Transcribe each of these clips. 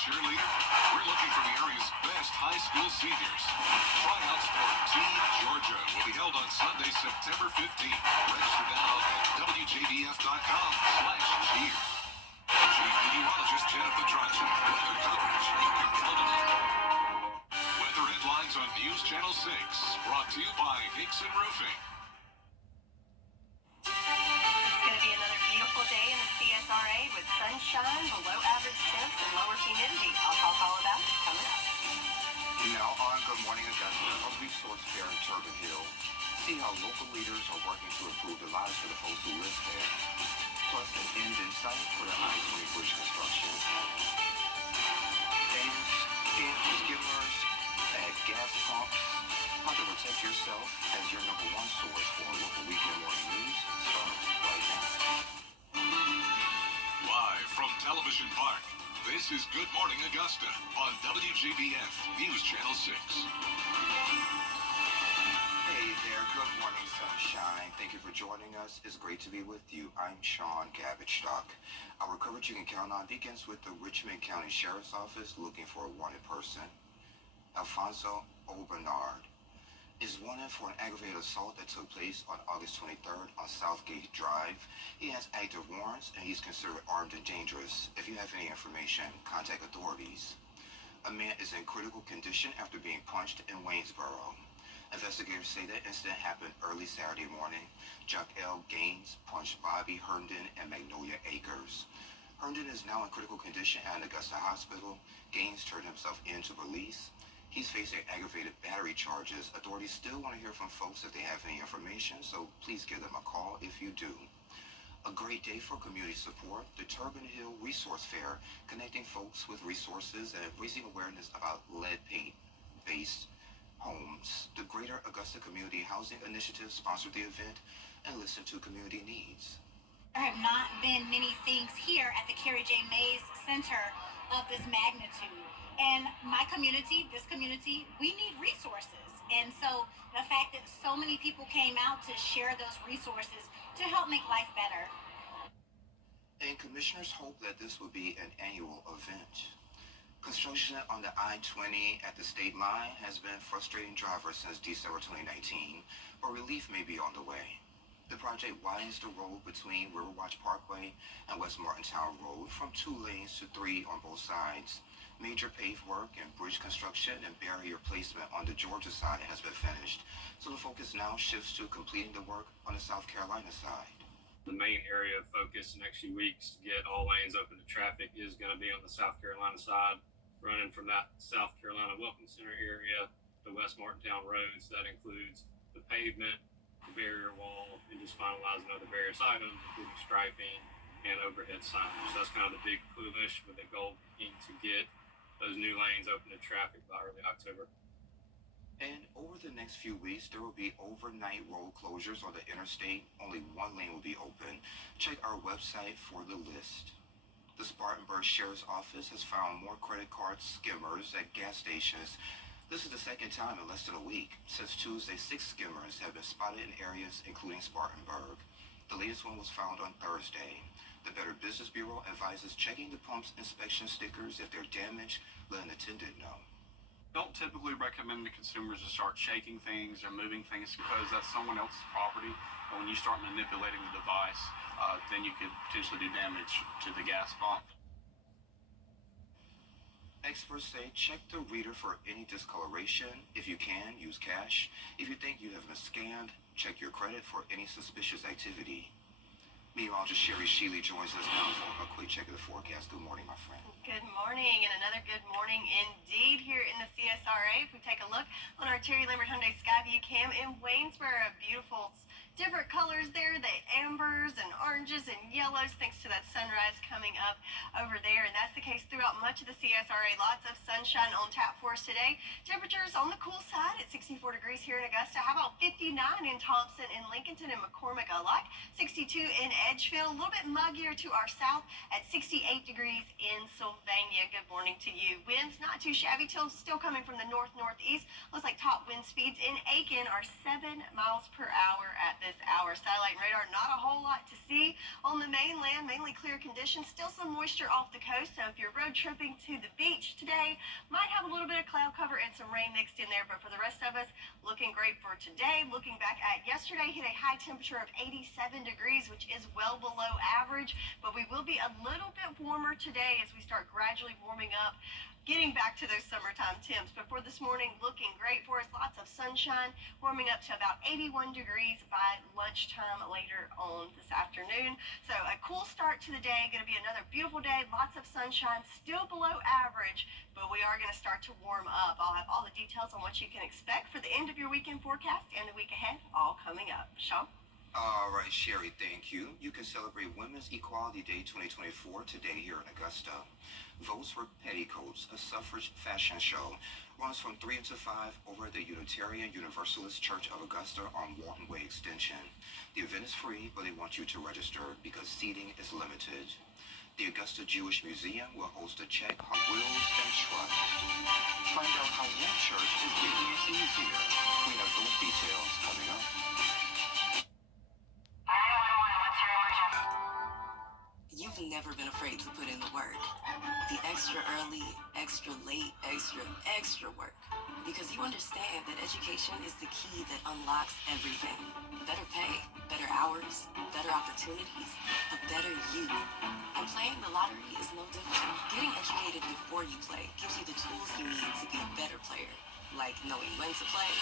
cheerleader? We're looking for the area's best high school seniors. Tryouts for Team Georgia will be held on Sunday, September 15th. Register now at WJBF.com/cheer. Chief Meteorologist Jennifer Trudge. Weather coverage you can count on. Weather headlines on News Channel 6. Brought to you by Hickson Roofing. Day in the CSRA with sunshine, below average temps, and lower humidity. I'll talk all about it coming up. Now on Good Morning Augusta, a resource fair in Turbin Hill. See how local leaders are working to improve the lives for the folks who live there. Plus an end in sight for the I-20 bridge construction. And skimmers at gas pumps. How to protect yourself as your number one source for local weekend morning news starts right now. Live from Television Park, this is Good Morning Augusta on WJBF News Channel 6. Hey there, good morning, sunshine. Thank you for joining us. It's great to be with you. I'm Sean Gavitstock. Our coverage you can count on begins with the Richmond County Sheriff's Office looking for a wanted person. Alfonso O'Bernard is wanted for an aggravated assault that took place on August 23rd on Southgate Drive. He has active warrants and he's considered armed and dangerous. If you have any information, contact authorities. A man is in critical condition after being punched in Waynesboro. Investigators say that incident happened early Saturday morning. Chuck L. Gaines punched Bobby Herndon in Magnolia Acres. Herndon is now in critical condition at Augusta Hospital. Gaines turned himself in to release. He's facing aggravated battery charges. Authorities still want to hear from folks if they have any information, so please give them a call if you do. A great day for community support, the Turbin Hill Resource Fair, connecting folks with resources and raising awareness about lead paint-based homes. The Greater Augusta Community Housing Initiative sponsored the event and listened to community needs. There have not been many things here at the Carrie J. Mays Center of this magnitude. And my community, this community, we need resources. And so the fact that so many people came out to share those resources to help make life better. And commissioners hope that this will be an annual event. Construction on the I-20 at the state line has been frustrating drivers since December 2019, but relief may be on the way. The project widens the road between Riverwatch Parkway and West Martintown Road from 2 lanes to 3 on both sides. Major paved work and bridge construction and barrier placement on the Georgia side has been finished, so the focus now shifts to completing the work on the South Carolina side. The main area of focus in the next few weeks to get all lanes open to traffic is going to be on the South Carolina side, running from that South Carolina Welcome Center area to West Martintown roads. That includes the pavement, the barrier wall, and just finalizing other various items, including striping and overhead signage. So that's kind of the big push with the goal being to get those new lanes open to traffic by early October. And over the next few weeks, there will be overnight road closures on the interstate. Only 1 lane will be open. Check our website for the list. The Spartanburg Sheriff's Office has found more credit card skimmers at gas stations. This is the second time in less than a week. Since Tuesday, 6 skimmers have been spotted in areas including Spartanburg. The latest one was found on Thursday. The Better Business Bureau advises checking the pump's inspection stickers. If they're damaged, let an attendant know. Don't typically recommend to consumers to start shaking things or moving things because that's someone else's property. And when you start manipulating the device, then you could potentially do damage to the gas pump. Experts say check the reader for any discoloration. If you can, use cash. If you think you have been scammed, check your credit for any suspicious activity. Meteorologist Sherry Sheely joins us now for a quick check of the forecast. Good morning, my friend. Good morning, and another good morning indeed here in the CSRA. If we take a look on our Terry Lambert Hyundai Skyview cam in Waynesboro, beautiful different colors there, the ambers and oranges and yellows, thanks to that sunrise coming up over there. And that's the case throughout much of the CSRA. Lots of sunshine on tap for us today. Temperatures on the cool side at 64 degrees here in Augusta. How about 59 in Thompson and Lincolnton and McCormick alike? 62 in Edgefield. A little bit muggier to our south at 68 degrees in Sylvania. Good morning to you. Winds not too shabby, still coming from the north-northeast. Looks like top wind speeds in Aiken are 7 miles per hour at this this hour. Satellite and radar, not a whole lot to see on the mainland, mainly clear conditions, still some moisture off the coast. So if you're road tripping to the beach today, might have a little bit of cloud cover and some rain mixed in there. But for the rest of us, looking great for today. Looking back at yesterday, hit a high temperature of 87 degrees, which is well below average. But we will be a little bit warmer today as we start gradually warming up, getting back to those summertime temps. But for this morning, looking great for us. Lots of sunshine, warming up to about 81 degrees by lunchtime later on this afternoon. So a cool start to the day. Going to be another beautiful day. Lots of sunshine, still below average, but we are going to start to warm up. I'll have all the details on what you can expect for the end of your weekend forecast and the week ahead, all coming up. Sean? All right, Sherry, thank you. You can celebrate Women's Equality Day 2024 today here in Augusta. Votes for Petticoats, a suffrage fashion show, runs from 3 until 5 over at the Unitarian Universalist Church of Augusta on Walton Way Extension. The event is free, but they want you to register because seating is limited. The Augusta Jewish Museum will host a check on wheels and trust. Find out how one church is making it easier. We have those details coming up. You've never been afraid to put in the work. The extra early, extra late, extra work. Because you understand that education is the key that unlocks everything. Better pay, better hours, better opportunities, a better you. And playing the lottery is no different. Getting educated before you play gives you the tools you need to be a better player. Like knowing when to play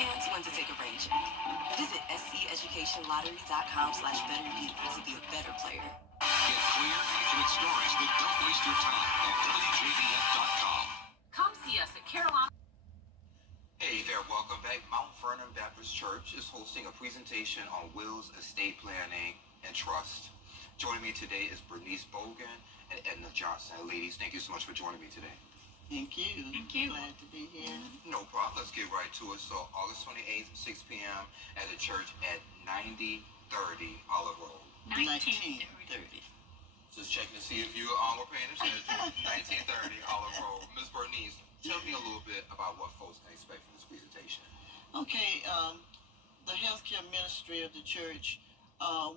and when to take a rain check. Visit sceducationlottery.com/betteryou to be a better player. Get clear, accurate stories that don't waste your time at WJBF.com. Come see us at Carolina. Hey there, welcome back. Mount Vernon Baptist Church is hosting a presentation on wills, estate planning, and trust. Joining me today is Bernice Bogan and Edna Johnson. Ladies, thank you so much for joining me today. Thank you. Thank you. Glad to be here. No problem. Let's get right to it. So, August 28th, 6 p.m. at the church at 9030 Olive Road. 1930. Just checking to see if you were paying attention. 1930 Olive Road. Ms. Bernice, tell me a little bit about what folks can expect from this presentation. Okay, the healthcare ministry of the church,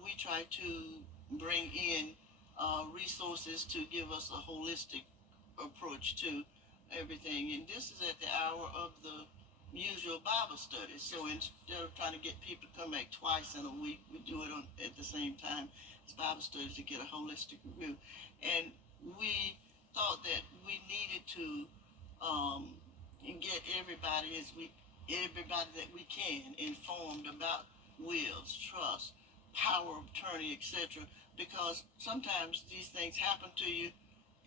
we try to bring in resources to give us a holistic approach to everything. And this is at the hour of the usual Bible study. So instead of trying to get people to come back twice in a week, we do it at the same time as Bible study to get a holistic review. And we thought that we needed to get everybody that we can informed about wills, trust, power of attorney, etc. Because sometimes these things happen to you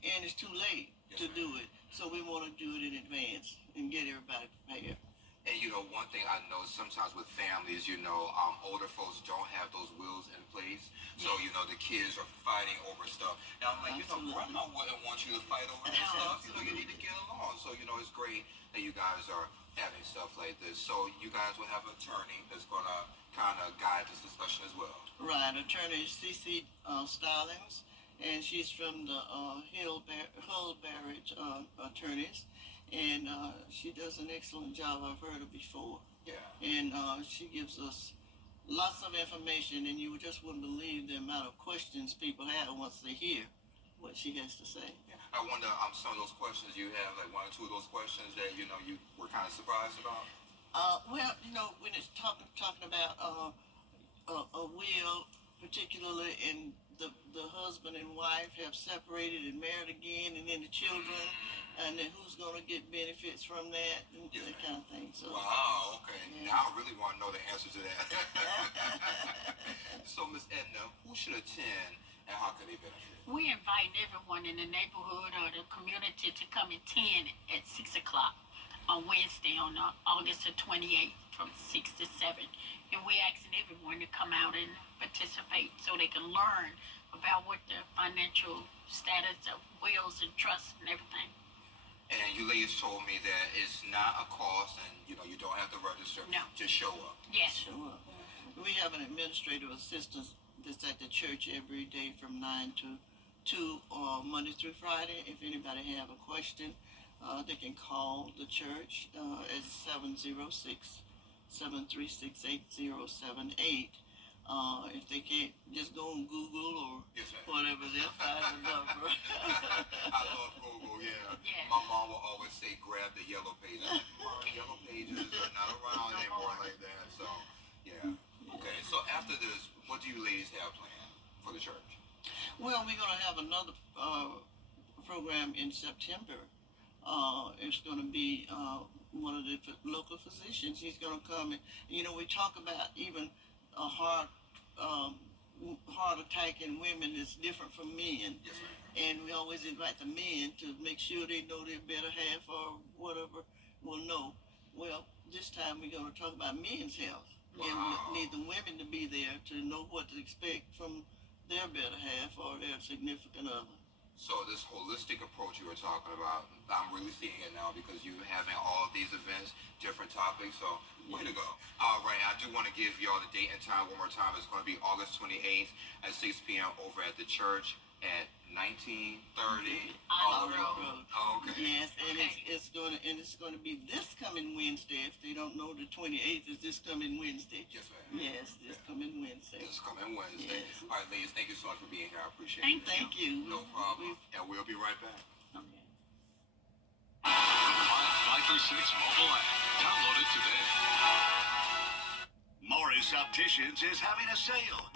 and it's too late to do it. So we want to do it in advance and get everybody prepared. And one thing I know sometimes with families, older folks don't have those wills in place. So, the kids are fighting over stuff. And I'm like, Absolutely. Grandma wouldn't want you to fight over this stuff. You need to get along. So, it's great that you guys are having stuff like this. So you guys will have an attorney that's going to kind of guide this discussion as well. Right, attorney C.C. Stallings, and she's from the Hullberry attorneys, and she does an excellent job. I've heard her before. Yeah. And she gives us lots of information, and you just wouldn't believe the amount of questions people have once they hear what she has to say. Yeah. I wonder some of those questions you have, like one or two of those questions that you were kind of surprised about. Well, when it's talking about a will, particularly in the husband and wife have separated and married again, and then the children, and then who's going to get benefits from that, and that kind of thing. So. Wow, okay. Yeah. Now I really want to know the answer to that. So, Ms. Edna, who should attend and how can they benefit? We invite everyone in the neighborhood or the community to come attend at 6 o'clock on Wednesday on August the 28th from 6 to 7. And we're asking everyone to come out and participate so they can learn about what the financial status of wills and trusts and everything. And you ladies told me that it's not a cost and you don't have to register. No. Just show up. Yes. Sure. We have an administrative assistant that's at the church every day from 9 to 2 Monday through Friday. If anybody have a question, they can call the church at 706 736-8078. If they can't, just go on Google or Yes, ma'am. whatever, they'll find the number. I love Google, yeah. Yeah. My mom will always say, grab the yellow pages. Mom, yellow pages are not around anymore like that. So, yeah. Okay, so after this, what do you ladies have planned for the church? Well, we're going to have another program in September. It's going to be one of the local physicians. He's going to come and, we talk about even a heart attack in women is different from men. Yes, ma'am. And we always invite the men to make sure they know their better half or whatever will know. Well, this time we're going to talk about men's health. Wow. And we need the women to be there to know what to expect from their better half or their significant other. So this holistic approach you were talking about, I'm really seeing it now because you're having all of these events, different topics, so way to go. All right, I do want to give y'all the date and time one more time. It's going to be August 28th at 6 p.m. over at the church at 1930 Olive Olive Road. Road. Oh, okay. Yes, and Okay. it's going to be this coming Wednesday. If they don't know, the 28th is this coming Wednesday. Yes, ma'am. Yes, this coming Wednesday. This coming Wednesday. Yes. All right, ladies, thank you so much for being here. I appreciate it. Thank you. No problem. And we'll be right back. Okay. Live 5 for 6 mobile app. Download it today. Morris Opticians is having a sale.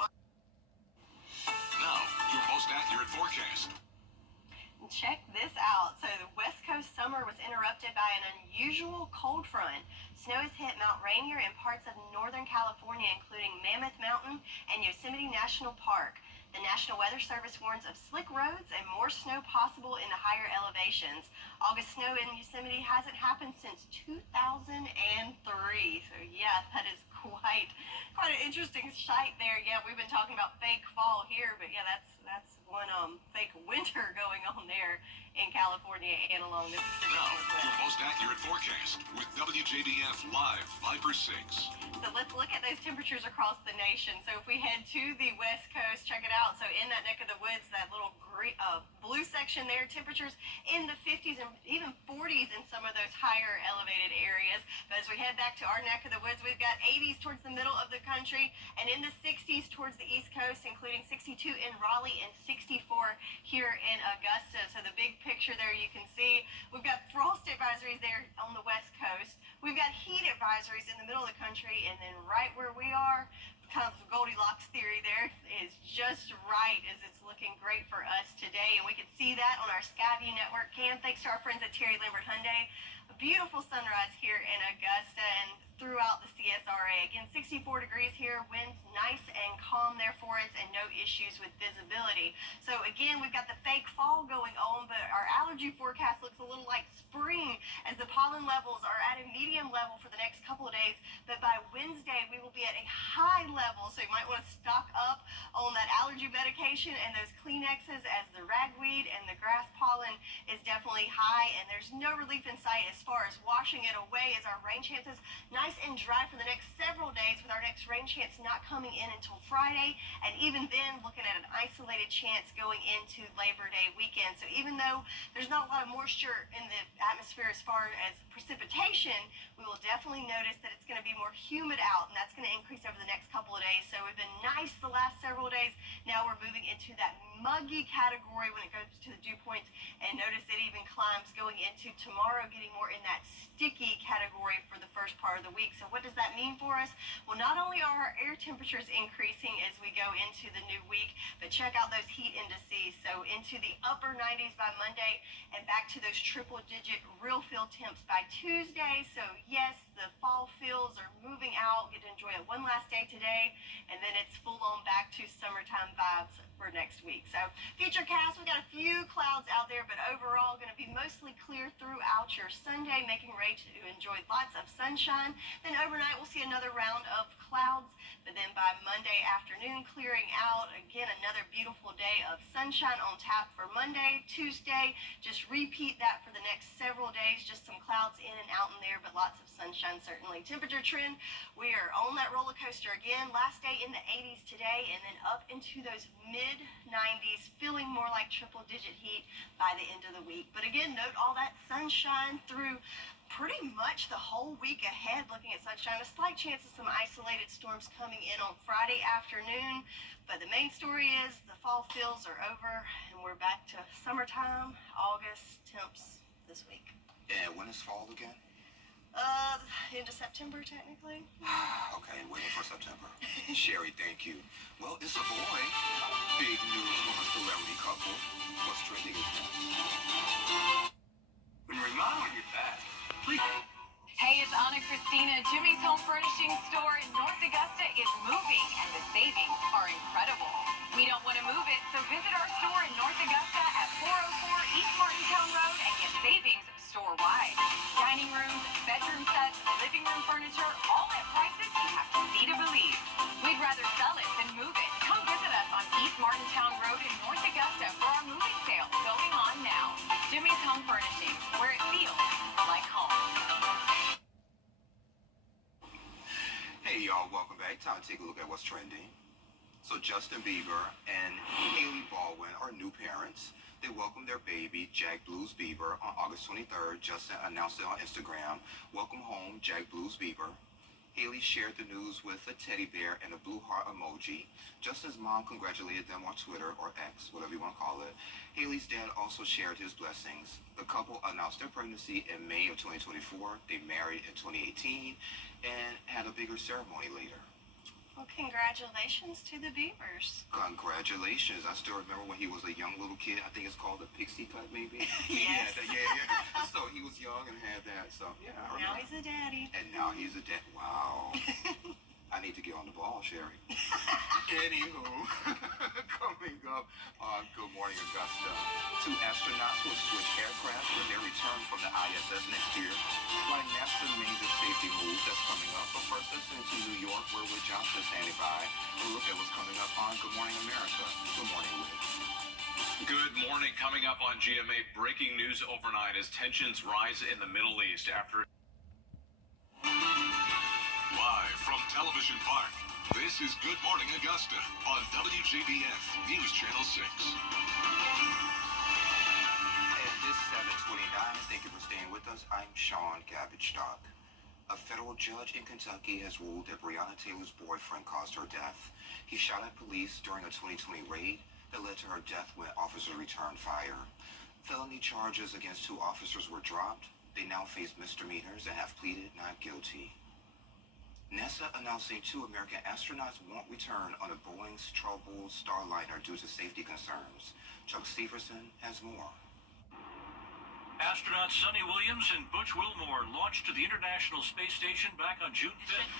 Now, your most accurate forecast. Check this out. So the West Coast summer was interrupted by an unusual cold front. Snow has hit Mount Rainier and parts of Northern California, including Mammoth Mountain and Yosemite National Park. The National Weather Service warns of slick roads and more snow possible in the higher elevations. August snow in Yosemite hasn't happened since 2003. So yeah, that is quite an interesting sight there. Yeah, we've been talking about fake fall here, but yeah, that's one fake winter going on there in California and along the Pacific Now, Northwest. your most accurate forecast with WJBF Live 5 for 6. So let's look at those temperatures across the nation. So if we head to the West Coast, check it out. So in that neck of the woods, that little blue section there, temperatures in the 50s and even 40s in some of those higher elevated areas. But as we head back to our neck of the woods, we've got 80s towards the middle of the country and in the 60s towards the East Coast, including 62 in Raleigh and 64 here in Augusta. So the big picture there you can see, we've got frost advisories there on the West Coast. We've got heat advisories in the middle of the country, and then right where we are, kind of the Goldilocks theory there is just right as it's looking great for us today. And we can see that on our Skyview Network cam. Thanks to our friends at Terry Lambert Hyundai. A beautiful sunrise here in Augusta and throughout the CSRA. Again, 64 degrees here, winds nice and calm there for us, and no issues with visibility. So again, we've got the fake fall going on, but our allergy forecast looks a little like spring as the pollen levels are at a medium level for the next couple of days. But by Wednesday, we will be at a high level, so you might want to stock up on that allergy medication and those Kleenexes as the ragweed and the grass pollen is definitely high, and there's no relief in sight as far as washing it away as our rain chances nice and dry for the next several days, with our next rain chance not coming in until Friday, and even then looking at an isolated chance going into Labor Day weekend. So even though there's not a lot of moisture in the atmosphere as far as precipitation, we will definitely notice that it's going to be more humid out, and that's going to increase over the next couple of days. So we've been nice the last several days. Now we're moving into that muggy category when it goes to the dew points, and notice it even climbs going into tomorrow, getting more in that sticky category for the first part of the week. So what does that mean for us? Well, not only are our air temperatures increasing as we go into the new week, but check out those heat indices. So into the upper 90s by Monday and back to those triple-digit real feel temps by Tuesday. So yes, the fall feels are moving out. Get to enjoy it one last day today, and then it's full on back to summertime vibes for next week. So future cast, we've got a few clouds out there, but overall going to be mostly clear throughout your Sunday, making way to enjoy lots of sunshine. Then overnight we'll see another round of clouds, but then by Monday afternoon clearing out. Again, another beautiful day of sunshine on tap for Monday. Tuesday, just repeat that for the next several days. Just some clouds in and out in there, but lots of sunshine certainly. Temperature trend, we are on that roller coaster again. Last day in the 80s today, and then up into those mid 90s, feeling more like triple digit heat by the end of the week. But again, note all that sunshine through pretty much the whole week ahead, looking at sunshine. A slight chance of some isolated storms coming in on Friday afternoon. But the main story is the fall feels are over and we're back to summertime, August temps this week. And when is fall again? Into September, technically. Okay, waiting for September. Sherry, thank you. Well, it's a boy. Big news from a celebrity couple. What's trending is next. When you're not on your back, please. Hey, it's Anna Christina. Jimmy's Home Furnishing store in North Augusta is moving, and the savings are incredible. We don't want to move it, so visit our store in North Augusta at 404 East Martintown Road and get savings store-wide. Dining rooms, bedroom sets, living room furniture, all at prices you have to see to believe. We'd rather sell it than move it. Come visit us on East Martintown Road in North Augusta for our moving sale going on now. Jimmy's Home Furnishing, where it feels like home. Hey y'all, welcome back. Time to take a look at what's trending. So Justin Bieber and Hailey Baldwin are new parents. They welcomed their baby, Jack Blues Bieber, on August 23rd. Justin announced it on Instagram. Welcome home, Jack Blues Bieber. Hailey shared the news with a teddy bear and a blue heart emoji. Justin's mom congratulated them on Twitter, or X, whatever you want to call it. Hailey's dad also shared his blessings. The couple announced their pregnancy in May of 2024. They married in 2018 and had a bigger ceremony later. Well, congratulations to the Beavers. Congratulations. I still remember when he was a young little kid. I think it's called the pixie cut, maybe? Yes. Yeah. So he was young and had that. So, yeah, I remember. Now he's a daddy. And now he's a dad. Wow. I need to get on the ball, Sherry. Anywho, coming up on Good Morning Augusta, 2 astronauts will switch aircraft for their return from the ISS next year. Why NASA made the safety move that's coming up. But first, let's send to New York, where Whit Johnson is standing by. We'll look at what's coming up on Good Morning America. Good morning, Whit. Good morning. Coming up on GMA, breaking news overnight as tensions rise in the Middle East after... Live from Television Park, this is Good Morning Augusta on WJBF News Channel 6. And this 7:29, thank you for staying with us. I'm Sean Gabbage-Stock. A federal judge in Kentucky has ruled that Breonna Taylor's boyfriend caused her death. He shot at police during a 2020 raid that led to her death when officers returned fire. Felony charges against 2 officers were dropped. They now face misdemeanors and have pleaded not guilty. NASA announcing 2 American astronauts won't return on a Boeing's troubled Starliner due to safety concerns. Chuck Severson has more. Astronauts Sonny Williams and Butch Wilmore launched to the International Space Station back on June 5th.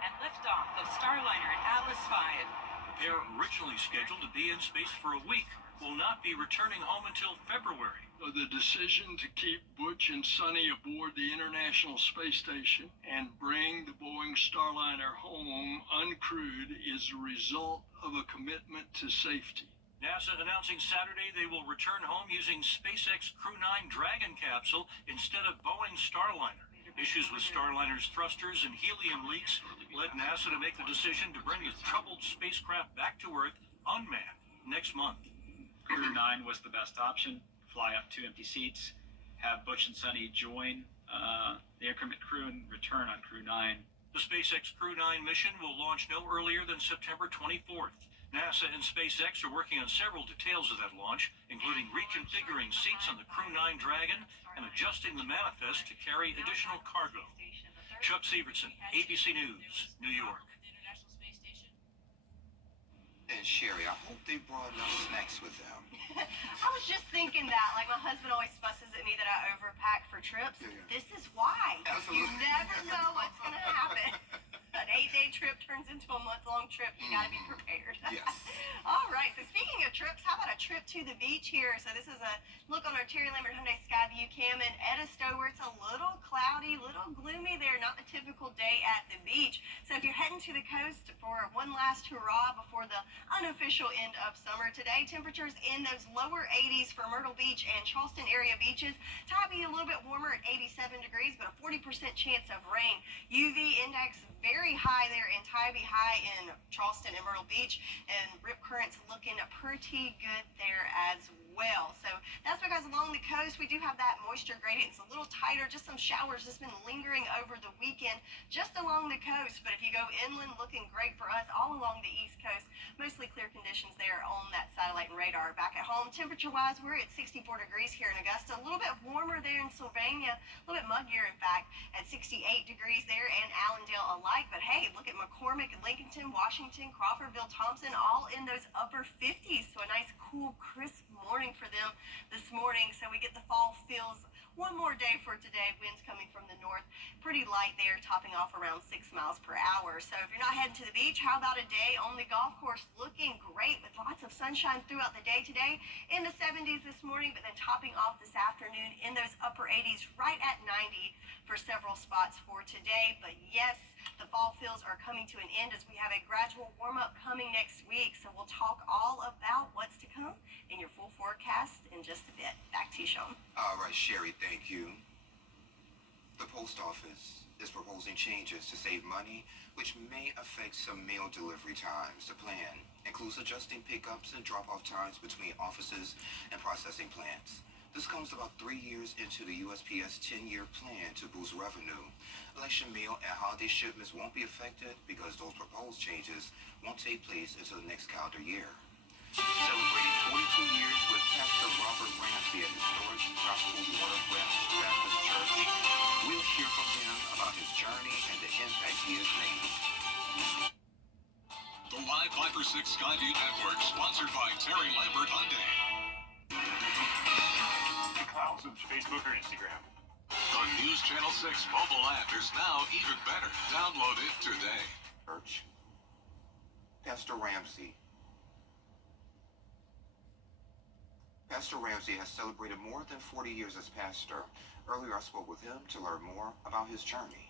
And liftoff of Starliner and Atlas V. The pair, originally scheduled to be in space for a week, will not be returning home until February. The decision to keep Butch and Sonny aboard the International Space Station and bring the Boeing Starliner home uncrewed is a result of a commitment to safety. NASA announcing Saturday they will return home using SpaceX Crew 9 Dragon capsule instead of Boeing's Starliner. Issues with Starliner's thrusters and helium leaks led NASA to make the decision to bring the troubled spacecraft back to Earth unmanned next month. Crew 9 was the best option. Fly up 2 empty seats, have Butch and Sonny join the increment crew and return on Crew 9. The SpaceX Crew 9 mission will launch no earlier than September 24th. NASA and SpaceX are working on several details of that launch, including reconfiguring seats on the Crew 9 Dragon and adjusting the manifest to carry additional cargo. Chuck Severson, ABC News, New York. And Sherry, I hope they brought enough snacks with them. I was just thinking that. Like, my husband always fusses at me that I overpack for trips. Yeah. This is why. Absolutely. You never know what's going to happen. An 8-day trip turns into a month-long trip. You got to be prepared. Yes. All right. So speaking of trips, how about a trip to the beach here? So this is a look on our Terry Lambert Hyundai Skyview Cam in Edisto, where it's a little cloudy, little gloomy there. Not the typical day at the beach. So if you're heading to the coast for one last hurrah before the unofficial end of summer today, temperatures in those lower 80s for Myrtle Beach and Charleston area beaches. Tybee a little bit warmer at 87 degrees, but a 40% chance of rain. UV index very high there in Tybee, high in Charleston and Myrtle Beach, and rip currents looking looking pretty good there as well. So that's because along the coast we do have that moisture gradient. It's a little tighter, just some showers that's been lingering over the weekend just along the coast. But if you go inland, looking great for us all along the east coast. Mostly clear conditions there on that satellite and radar. Back at home, temperature-wise, we're at 64 degrees here in Augusta. A little bit warmer there in Sylvania, a little bit muggier, in fact, at 68 degrees there, and Allendale alike. But hey, look at McCormick, Lincolnton, Washington, Crawfordville, Thompson, all in those upper 50s. So a nice, cool, crisp morning for them this morning. So we get the fall feels one more day for today. Winds coming from the north, pretty light there, topping off around 6 miles per hour. So if you're not heading to the beach, how about a day on the golf course? Looking great with lots of sunshine throughout the day today, in the 70s this morning, but then topping off this afternoon in those upper 80s, right at 90 for several spots for today. But yes, the fall feels are coming to an end as we have a gradual warm-up coming next week. So we'll talk all about what's to come in your full forecast in just a bit. Back to you, Sean. All right, Sherry, thank you. The post office is proposing changes to save money, which may affect some mail delivery times. The plan includes adjusting pickups and drop-off times between offices and processing plants. This comes about 3 years into the USPS 10-year plan to boost revenue. Election mail and holiday shipments won't be affected because those proposed changes won't take place until the next calendar year. Celebrating 42 years with Pastor Robert Ramsey at historic Gospel Water Baptist Church, we'll hear from him about his journey and the impact he has made. The Live 5 for 6 Skyview Network, sponsored by Terry Lambert Hyundai. Facebook or Instagram. The News Channel 6 mobile app is now even better. Download it today. Church. Pastor Ramsey. Pastor Ramsey has celebrated more than 40 years as pastor. Earlier, I spoke with him to learn more about his journey.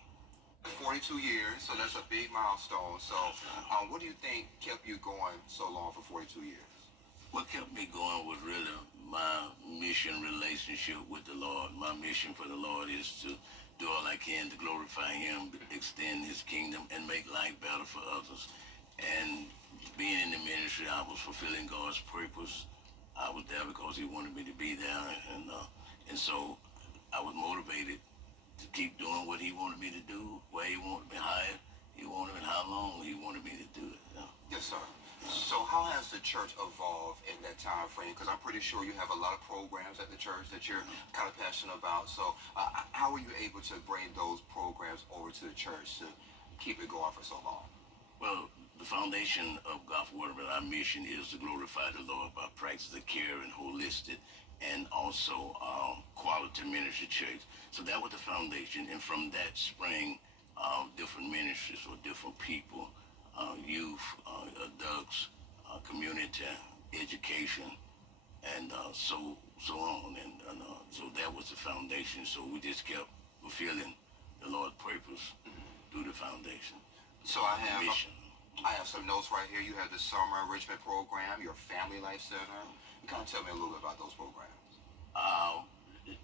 42 years, so that's a big milestone. So, what do you think kept you going so long for 42 years? What kept me going was really my mission relationship with the Lord. My mission for the Lord is to do all I can to glorify Him, extend His kingdom, and make life better for others. And being in the ministry, I was fulfilling God's purpose. I was there because He wanted me to be there, and so I was motivated to keep doing what He wanted me to do, where He wanted me hired, He wanted me, how long He wanted me to do it. Yes, sir. So how has the church evolved in that time frame? Because I'm pretty sure you have a lot of programs at the church that you're kind of passionate about. So how were you able to bring those programs over to the church to keep it going for so long? Well, the foundation of Gospel Water, our mission is to glorify the Lord by practicing care and holistic and also quality ministry church. So that was the foundation. And from that sprang different ministries for different people. Youth, adults, community, education, and so on. And so that was the foundation. So we just kept fulfilling the Lord's purpose through the foundation. So I have some notes right here. You have the Summer Enrichment Program, your Family Life Center. You kind of tell me a little bit about those programs.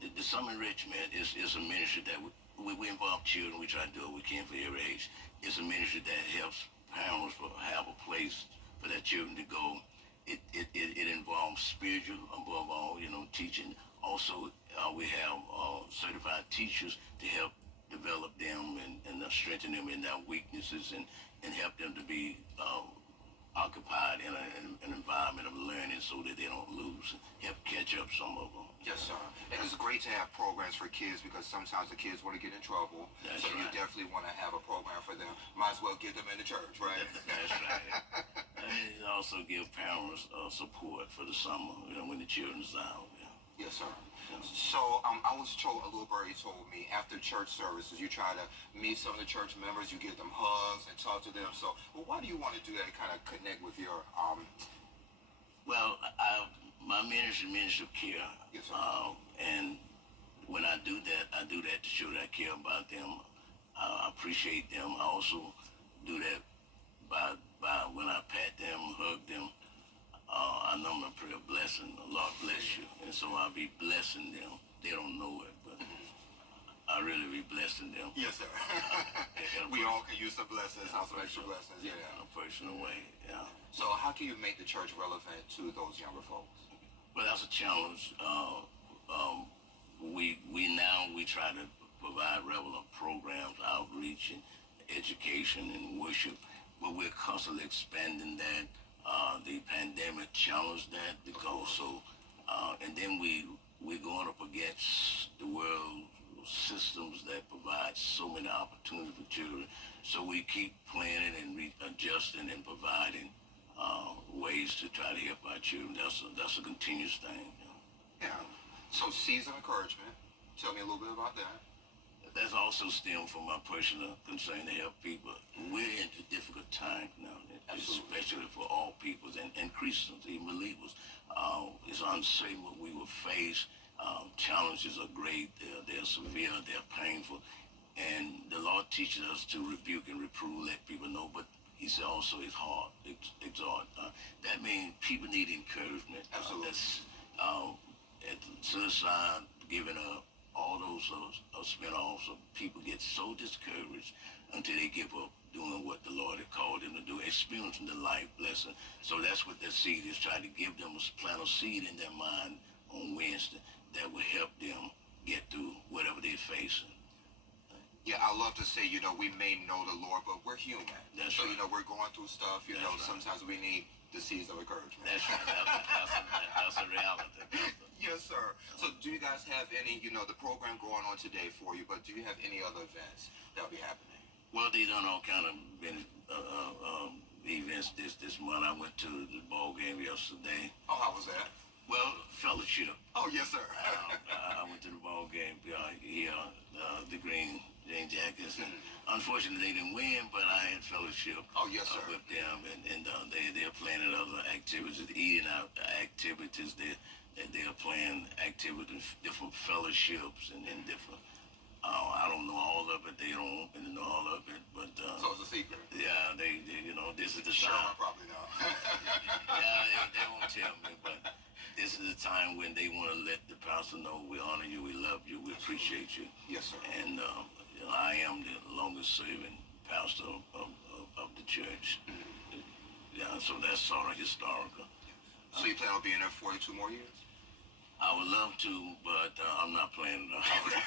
The Summer Enrichment is a ministry that we involve children. We try to do what we can for every age. It's a ministry that helps parents have a place for their children to go. It involves spiritual, above all, teaching. Also, we have certified teachers to help develop them and strengthen them in their weaknesses and help them to be occupied in an environment of learning so that they don't lose, help catch up some of them. Yes, sir. And it's great to have programs for kids because sometimes the kids want to get in trouble. That's so right. You definitely want to have a program for them. Might as well get them in the church, right? That's right. And also give parents support for the summer, when the children's out. Yes, sir. So I was told, a little birdie told me, after church services, you try to meet some of the church members, you give them hugs and talk to them. So, why do you want to do that, kind of connect with your... Well, my ministry of care. Yes, sir. And when I do that to show that I care about them. I appreciate them. I also do that by when I pat them, hug them. I know I'm a prayer blessing. The Lord bless you. And so I'll be blessing them. They don't know it, but I I really be blessing them. Yes, sir. We all can use some blessings, some extra blessings. Yeah, in a personal way. Yeah. So how can you make the church relevant to those younger folks? Well, that's a challenge. We try to provide regular programs, outreach, and education and worship, but we're constantly expanding that. The pandemic challenged that because and then we're going up against the world systems that provide so many opportunities for children. So we keep planning and adjusting and providing ways to try to help our children. That's a continuous thing. Yeah. So seeds of encouragement. Tell me a little bit about that. That's also stemmed from my personal concern to help people. We're into difficult times now, especially for all peoples and Christians, even believers. It's uncertain what we will face. Challenges are great. They're severe. They're painful. And the Lord teaches us to rebuke and reprove, let people know. But He said also it's hard, exhort. That means people need encouragement. Absolutely. At suicide, giving up, all those spin-offs of people get so discouraged until they give up doing what the Lord had called them to do, experiencing the life blessing. So that's what that seed is, trying to give them plant a seed in their mind on Wednesday that will help them get through whatever they're facing. Yeah, I love to say, we may know the Lord, but we're human. That's so, right. We're going through stuff, That's right. Sometimes we need the seeds of encouragement. That's right. That's a reality. Yes, sir. So do you guys have any, the program going on today for you, but do you have any other events that'll be happening? Well, they done all kind of events this month. I went to the ball game yesterday. Oh, how was that? Well, fellowship. Oh, yes, sir. I went to the ball game here, the Green Jackets, and unfortunately they didn't win, but I had fellowship. Oh, yes, sir. With them, and they're planning other activities, eating out activities. They're playing activities, different fellowships, and different. I don't know all of it. They don't want me to know all of it, but so it's a secret. Yeah, they this is the sure, time. I probably know. Yeah, they won't tell me, but this is the time when they want to let the pastor know we honor you, we love you, we appreciate you. Yes, sir. And I am the longest serving pastor of the church. Yeah, so that's sort of historical. So you plan on being there 42 more years? I would love to, but I'm not planning on it.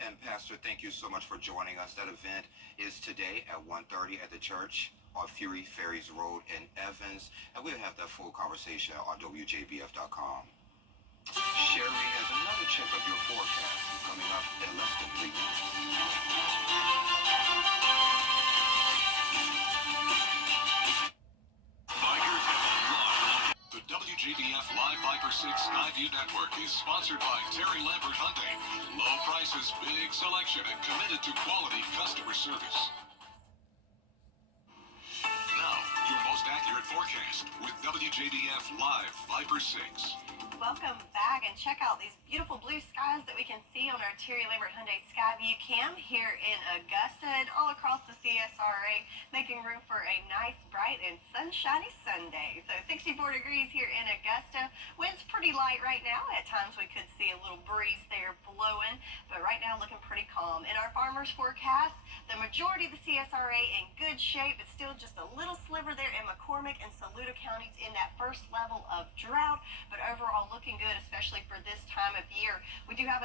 And Pastor, thank you so much for joining us. That event is today at 1:30 at the church on Fury Ferries Road in Evans. And we'll have that full conversation on WJBF.com. Sherry has another check of your forecast coming up in less than 3 minutes. The WJBF Live Viper 6 Skyview Network is sponsored by Terry Lambert Hyundai. Low prices, big selection, and committed to quality customer service. Now, your most accurate forecast with WJBF Live Viper 6. Welcome back, and check out these beautiful blue skies that we can see on our Terry Lambert Hyundai Skyview Cam here in Augusta and all across the CSRA, making room for a nice, bright, and sunshiny Sunday. So 64 degrees here in Augusta. Wind's pretty light right now. At times we could see a little breeze there blowing, but right now looking pretty calm. In our farmers forecast, the majority of the CSRA in good shape, but still just a little sliver there in McCormick and Saluda counties in that first level of drought, but overall looking good, especially for this time of year. We do have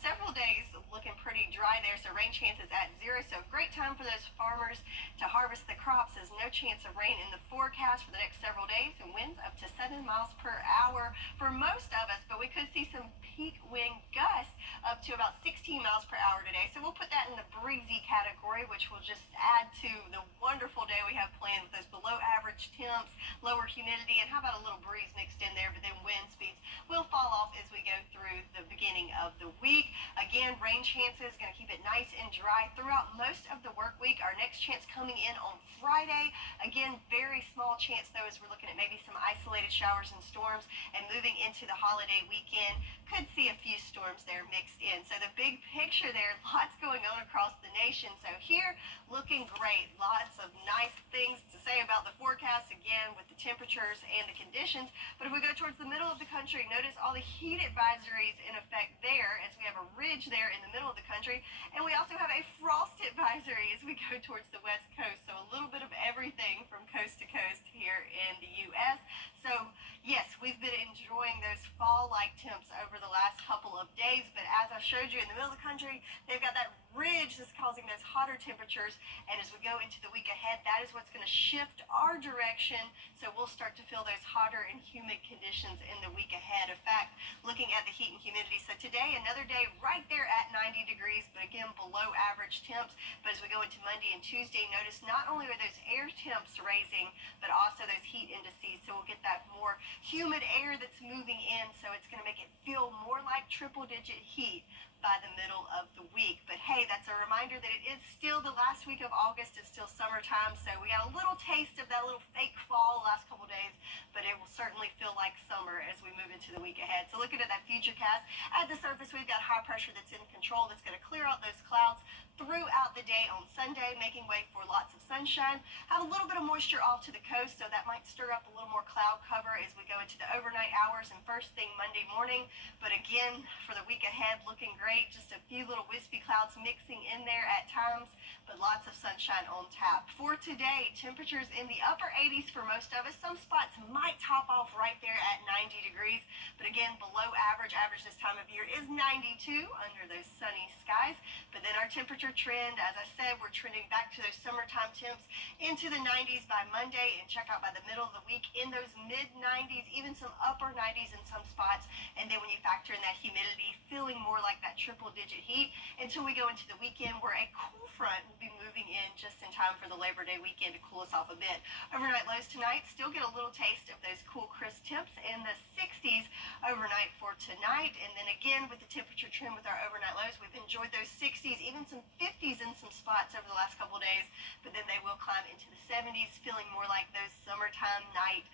several days looking pretty dry there, so rain chances at 0. So great time for those farmers to harvest the crops. There's no chance of rain in the forecast for the next several days, and winds up to 7 miles per hour for most of us, but we could see some peak wind gusts up to about 16 miles per hour today. So we'll put that in the breezy category, which will just add to the wonderful day we have planned with those below average temps, lower humidity, and how about a little breeze mixed in there, but then wind speeds will fall off as we go through the beginning of the week. Again, rain chances, going to keep it nice and dry throughout most of the work week. Our next chance coming in on Friday. Again, very small chance though, as we're looking at maybe some isolated showers and storms, and moving into the holiday weekend, could see a few storms there mixed in. So the big picture there, lots going on across the nation. nation. So here, looking great. Lots of nice things to say about the forecast, again, with the temperatures and the conditions. But if we go towards the middle of the country, notice all the heat advisories in effect there, as we have a ridge there in the middle of the country. And we also have a frost advisory as we go towards the west coast. So a little bit of everything from coast to coast here in the U.S. So yes, we've been enjoying those fall-like temps over the last couple of days, but as I showed you in the middle of the country, they've got that ridge that's causing those hotter temperatures, and as we go into the week ahead, that is what's going to shift our direction, so we'll start to feel those hotter and humid conditions in the week ahead. In fact, looking at the heat and humidity, so today, another day right there at 90 degrees, but again, below average temps, but as we go into Monday and Tuesday, notice not only are those air temps raising, but also those heat indices, so we'll get that more humid air that's moving in, so it's going to make it feel more like triple-digit heat by the middle of the week. But hey, that's a reminder that it is still the last week of August. It's still summertime, so we got a little taste of that little fake fall the last couple days, but it will certainly feel like summer as we move into the week ahead. So looking at that futurecast, at the surface we've got high pressure that's in control that's going to clear out those clouds throughout the day on Sunday, making way for lots of sunshine. Have a little bit of moisture off to the coast, so that might stir up a little more cloud cover as we go into the overnight hours and first thing Monday morning. But again, for the week ahead, looking great. Just a few little wispy clouds mixing in there at times, but lots of sunshine on tap. For today, temperatures in the upper 80s for most of us. Some spots might top off right there at 90 degrees, but again, below average. Average this time of year is 92 under those sunny skies. But then our temperature trend, as I said, we're trending back to those summertime temps into the 90s by Monday, and check out by the middle of the week in those mid-90s, even some upper 90s in some spots. And then when you factor in that humidity, feeling more like that triple-digit heat until we go into the weekend, where a cool front will be moving in just in time for the Labor Day weekend to cool us off a bit. Overnight lows tonight, still get a little taste of those cool, crisp temps in the 60s overnight for tonight. And then again, with the temperature trend with our overnight lows, we've enjoyed those 60s, even some 50s in some spots over the last couple days, but then they will climb into the 70s, feeling more like those summertime night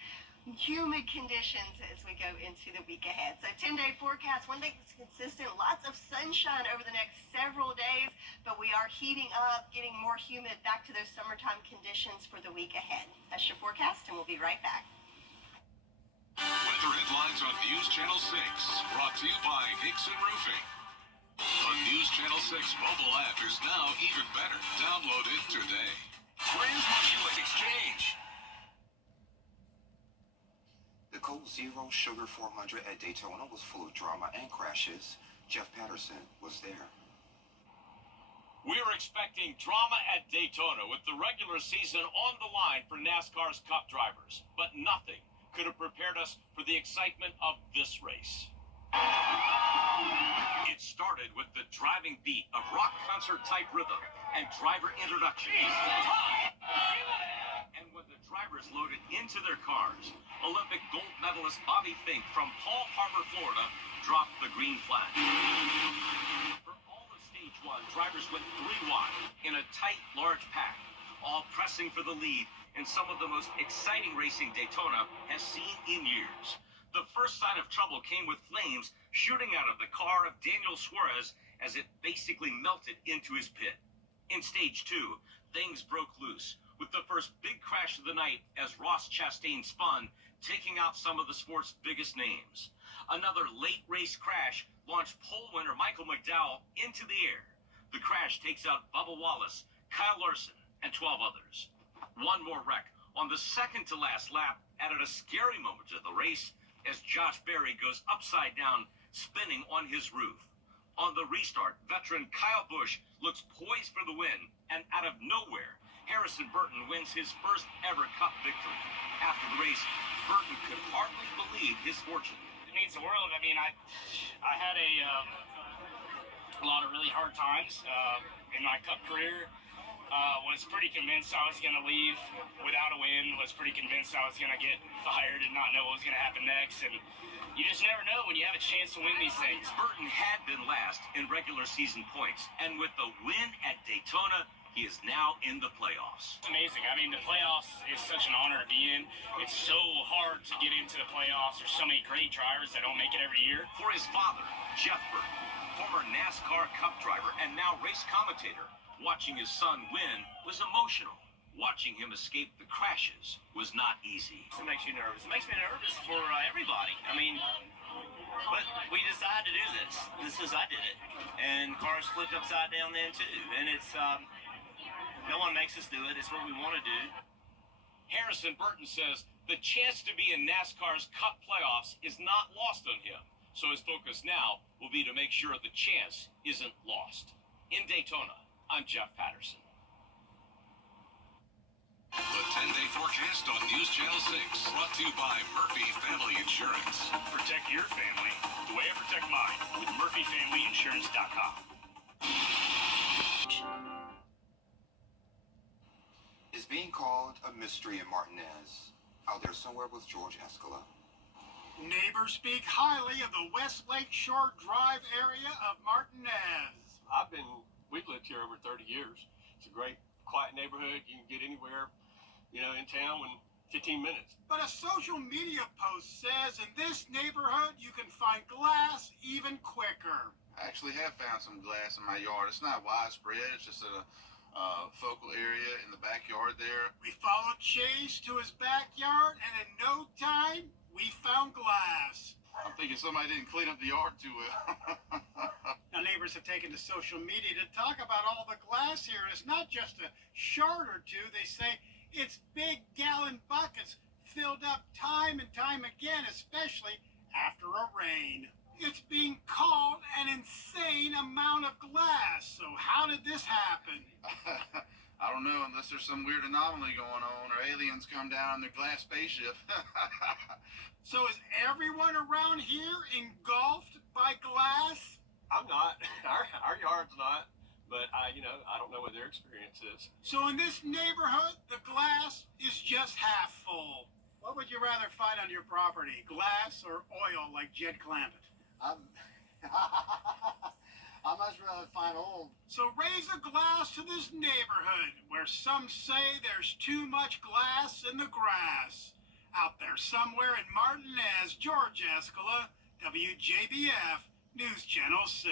humid conditions as we go into the week ahead. So 10-day forecast, one thing that's consistent, lots of sunshine over the next several days, but we are heating up, getting more humid, back to those summertime conditions for the week ahead. That's your forecast, and we'll be right back. Weather headlines on News Channel 6, brought to you by Hickson Roofing. The News Channel 6 mobile app is now even better. Download it today. Friends want you at Exchange. The Coke Zero Sugar 400 at Daytona was full of drama and crashes. Jeff Patterson was there. We're expecting drama at Daytona with the regular season on the line for NASCAR's Cup drivers. But nothing could have prepared us for the excitement of this race. It started with the driving beat of rock concert-type rhythm and driver introduction. And when the drivers loaded into their cars, Olympic gold medalist Bobby Fink from Palm Harbor, Florida, dropped the green flag. For all of Stage 1, drivers went 3 wide in a tight, large pack, all pressing for the lead in some of the most exciting racing Daytona has seen in years. The first sign of trouble came with flames shooting out of the car of Daniel Suarez as it basically melted into his pit. In Stage 2, things broke loose with the first big crash of the night as Ross Chastain spun, taking out some of the sport's biggest names. Another late race crash launched pole winner Michael McDowell into the air. The crash takes out Bubba Wallace, Kyle Larson, and 12 others. One more wreck on the second to last lap added a scary moment to the race as Josh Berry goes upside down, spinning on his roof. On the restart, veteran Kyle Busch looks poised for the win, and out of nowhere, Harrison Burton wins his first ever Cup victory. After the race, Burton could hardly believe his fortune. It means the world. I mean, I had a lot of really hard times in my Cup career. Was pretty convinced I was going to leave without a win. Was pretty convinced I was going to get fired and not know what was going to happen next. And you just never know when you have a chance to win these things. Burton had been last in regular season points, and with the win at Daytona, he is now in the playoffs. It's amazing. I mean, the playoffs is such an honor to be in. It's so hard to get into the playoffs. There's so many great drivers that don't make it every year. For his father, Jeff Burton, former NASCAR Cup driver and now race commentator, Watching his son win was emotional. Watching him escape the crashes was not easy. It makes you nervous. It makes me nervous for everybody. I mean, but we decided to do this. I did it. And cars flipped upside down then too. And it's, no one makes us do it. It's what we want to do. Harrison Burton says the chance to be in NASCAR's Cup playoffs is not lost on him. So his focus now will be to make sure the chance isn't lost. In Daytona, I'm Jeff Patterson. The 10-day forecast on News Channel 6, brought to you by Murphy Family Insurance. Protect your family the way I protect mine with MurphyFamilyInsurance.com. Is being called a mystery in Martinez out there somewhere with George Escala. Neighbors speak highly of the West Lake Shore Drive area of Martinez. We've lived here over 30 years. It's a great, quiet neighborhood. You can get anywhere, in town in 15 minutes. But a social media post says in this neighborhood you can find glass even quicker. I actually have found some glass in my yard. It's not widespread. It's just a focal area in the backyard there. We followed Chase to his backyard, and in no time, we found glass. I'm thinking somebody didn't clean up the yard too well. Now, neighbors have taken to social media to talk about all the glass here. It's not just a shard or two. They say it's big gallon buckets filled up time and time again, especially after a rain. It's being called an insane amount of glass. So how did this happen? I don't know, unless there's some weird anomaly going on or aliens come down in their glass spaceship. So is everyone around here engulfed by glass? I'm not. Our yard's not. But I don't know what their experience is. So in this neighborhood, the glass is just half full. What would you rather find on your property, glass or oil like Jed Clampett? I'd much rather find oil. So raise a glass to this neighborhood where some say there's too much glass in the grass. Out there somewhere in Martinez, George Escala, WJBF, News Channel 6.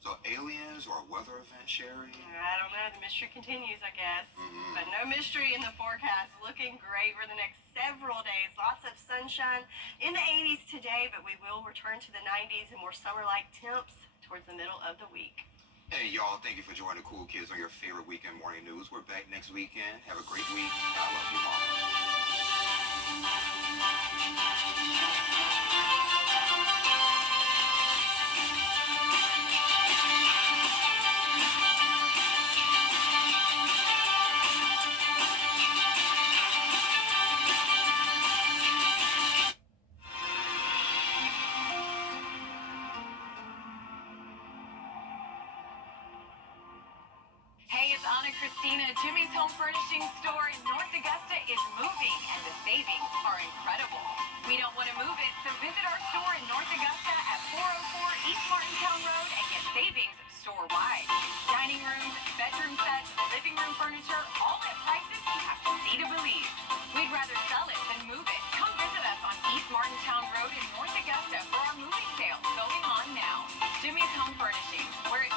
So aliens or a weather event, Sherry? I don't know. The mystery continues, I guess. But no mystery in the forecast. Looking great for the next several days. Lots of sunshine in the 80s today, but we will return to the 90s and more summer-like temps towards the middle of the week. Hey, y'all. Thank you for joining the Cool Kids on your favorite weekend morning news. We're back next weekend. Have a great week. I love you, Mom. Jimmy's Home Furnishing store in North Augusta is moving, and the savings are incredible. We don't want to move it, so visit our store in North Augusta at 404 East Martintown Road and get savings store-wide. Dining rooms, bedroom sets, living room furniture, all at prices you have to see to believe. We'd rather sell it than move it. Come visit us on East Martintown Road in North Augusta for our moving sale going on now. Jimmy's Home Furnishings, where it